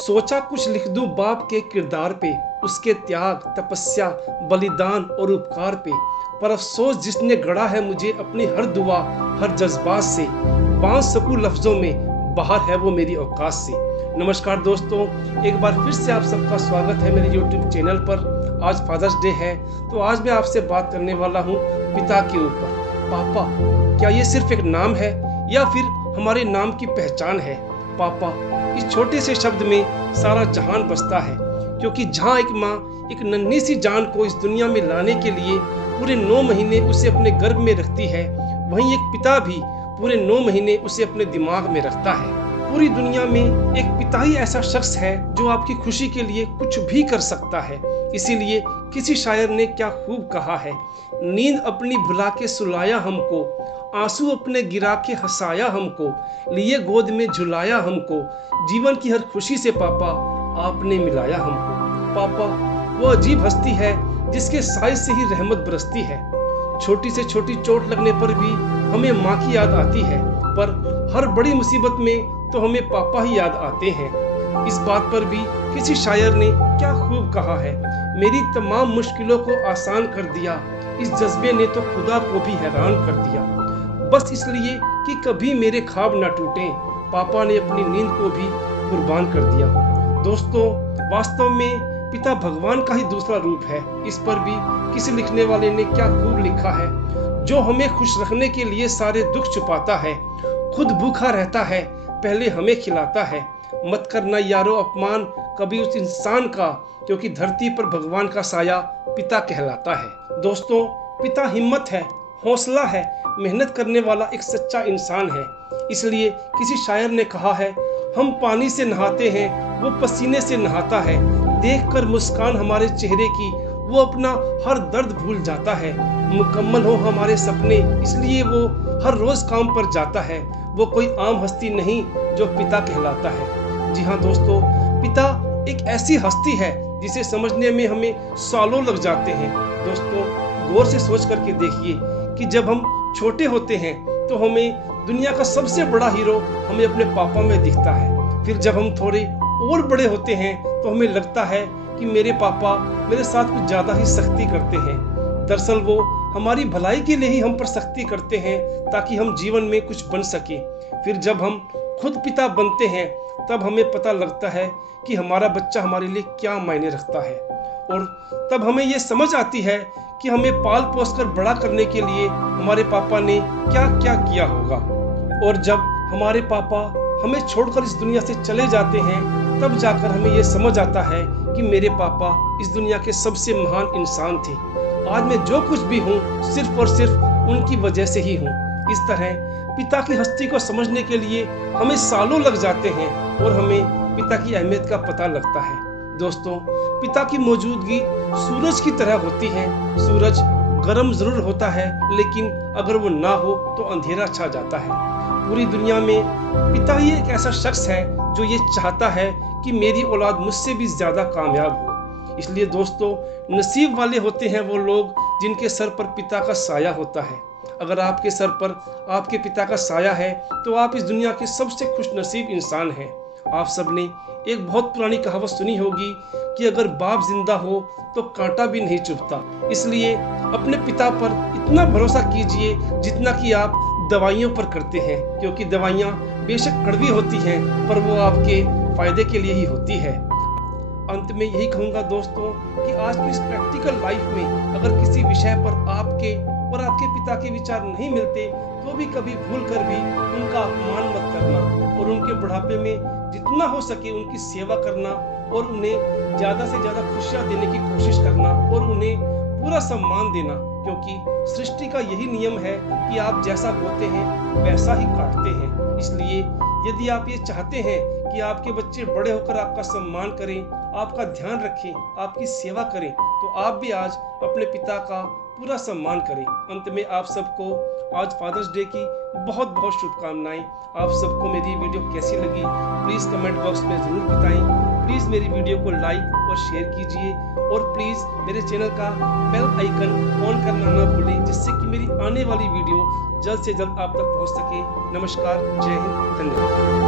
सोचा कुछ लिख दूं बाप के किरदार पे, उसके त्याग, तपस्या, बलिदान और उपकार पे। पर अफसोस जिसने गढ़ा है मुझे अपनी हर दुआ, हर जज्बात से। बांध सकूं लफ्जों में, बाहर है वो मेरी औकात से। नमस्कार दोस्तों, एक बार फिर से आप सबका स्वागत है मेरे YouTube चैनल पर। आज फादर्स डे है, तो आज मैं आपसे बात करने वाला हूँ पिता के ऊपर। पापा, क्या ये सिर्फ एक नाम है या फिर हमारे नाम की पहचान है? पापा, इस छोटे से शब्द में सारा जहान बसता है, क्योंकि जहाँ एक माँ एक नन्ही सी जान को इस दुनिया में लाने के लिए पूरे 9 महीने उसे अपने गर्भ में रखती है, वहीं एक पिता भी पूरे 9 महीने उसे अपने दिमाग में रखता है। पूरी दुनिया में एक पिता ही ऐसा शख्स है जो आपकी खुशी के लिए कुछ भी कर सकता है। इसीलिए किसी शायर ने क्या खूब कहा है, नींद अपनी भुला के सुलाया हमको, आंसू अपने गिरा के हंसाया हमको, लिए गोद में झुलाया हमको, जीवन की हर खुशी से पापा आपने मिलाया हमको। पापा वो अजीब हस्ती है जिसके साय से ही रहमत बरसती है। छोटी से छोटी चोट लगने पर भी हमें माँ की याद आती है, पर हर बड़ी मुसीबत में तो हमें पापा ही याद आते हैं। इस बात पर भी किसी शायर ने क्या खूब कहा है, मेरी तमाम मुश्किलों को आसान कर दिया, इस जज्बे ने तो खुदा को भी हैरान कर दिया। बस इसलिए कि कभी मेरे ख्वाब ना टूटें, पापा ने अपनी नींद को भी कुर्बान कर दिया। दोस्तों, वास्तव में पिता भगवान का ही दूसरा रूप है। इस पर भी किसी लिखने वाले ने क्या खूब लिखा है, जो हमें खुश रखने के लिए सारे दुख छुपाता है, खुद भूखा रहता है, पहले हमें खिलाता है। मत करना यारो अपमान कभी उस इंसान का, क्योंकि धरती पर भगवान का साया पिता कहलाता है। दोस्तों, पिता हिम्मत है, हौसला है, मेहनत करने वाला एक सच्चा इंसान है। इसलिए किसी शायर ने कहा है, हम पानी से नहाते हैं, वो पसीने से नहाता है, देखकर मुस्कान हमारे चेहरे की वो अपना हर दर्द भूल जाता है। मुकम्मल हो हमारे सपने, इसलिए वो हर रोज काम पर जाता है। वो कोई आम हस्ती नहीं जो पिता कहलाता है। जी हाँ दोस्तों, पिता एक ऐसी हस्ती है जिसे समझने में हमें सालों लग जाते हैं। दोस्तों, गौर से सोच करके देखिए कि जब हम छोटे होते हैं तो हमें दुनिया का सबसे बड़ा हीरो हमें अपने पापा में दिखता है। फिर जब हम थोड़े और बड़े होते हैं तो हमें लगता है कि मेरे पापा मेरे साथ कुछ ज़्यादा ही सख्ती करते हैं। दरअसल वो हमारी भलाई के लिए ही हम पर सख्ती करते हैं, ताकि हम जीवन में कुछ बन सके। फिर जब हम खुद पिता बनते हैं तब हमें पता लगता है कि हमारा बच्चा हमारे लिए क्या मायने रखता है, और तब हमें ये समझ आती है कि हमें पाल पोस कर बड़ा करने के लिए हमारे पापा ने क्या क्या किया होगा। और जब हमारे पापा हमें छोड़कर इस दुनिया से चले जाते हैं तब जाकर हमें ये समझ आता है कि मेरे पापा इस दुनिया के सबसे महान इंसान थे। आज मैं जो कुछ भी हूँ सिर्फ और सिर्फ उनकी वजह से ही हूँ। इस तरह पिता की हस्ती को समझने के लिए हमें सालों लग जाते हैं और हमें पिता की अहमियत का पता लगता है। दोस्तों, पिता की मौजूदगी सूरज की तरह होती है। सूरज गर्म जरूर होता है, लेकिन अगर वो ना हो तो अंधेरा छा जाता है। पूरी दुनिया में पिता ही एक ऐसा शख्स है जो ये चाहता है कि मेरी औलाद मुझसे भी ज्यादा कामयाब हो। इसलिए दोस्तों, नसीब वाले होते हैं वो लोग जिनके सर पर पिता का साया होता है। अगर आपके सर पर आपके पिता का साया है तो आप इस दुनिया के सबसे खुशनसीब इंसान हैं। आप सबने एक बहुत पुरानी कहावत सुनी होगी कि अगर बाप जिंदा हो तो कांटा भी नहीं चुभता। इसलिए अपने पिता पर इतना भरोसा कीजिए जितना कि आप दवाइयों पर करते हैं, क्योंकि दवाइयाँ बेशक कड़वी होती हैं पर वो आपके फायदे के लिए ही होती है। अंत में यही कहूँगा दोस्तों कि आज की इस प्रैक्टिकल लाइफ में अगर किसी विषय पर आपके और आपके पिता के विचार नहीं मिलते तो भी कभी भूल कर भी उनका अपमान मत करना, और उनके बुढ़ापे में जितना हो सके उनकी सेवा करना और उन्हें ज़्यादा से ज़्यादा खुशियाँ देने की कोशिश करना और उन्हें पूरा सम्मान देना, क्योंकि सृष्टि का यही नियम है कि आप जैसा बोते हैं वैसा ही काटते हैं। इसलिए यदि आप ये चाहते हैं कि आपके बच्चे बड़े होकर आपका सम्मान करें, आपका ध्यान रखें, आपकी सेवा करें, तो आप भी आज अपने पिता का पूरा सम्मान करें। अंत में आप सबको आज फादर्स डे की बहुत बहुत शुभकामनाएं। आप सबको मेरी वीडियो कैसी लगी प्लीज़ कमेंट बॉक्स में ज़रूर बताएं। प्लीज़ मेरी वीडियो को लाइक और शेयर कीजिए, और प्लीज़ मेरे चैनल का बेल आइकन ऑन करना ना भूलें, जिससे कि मेरी आने वाली वीडियो जल्द से जल्द आप तक पहुंच सके। नमस्कार, जय हिंद, धन्यवाद।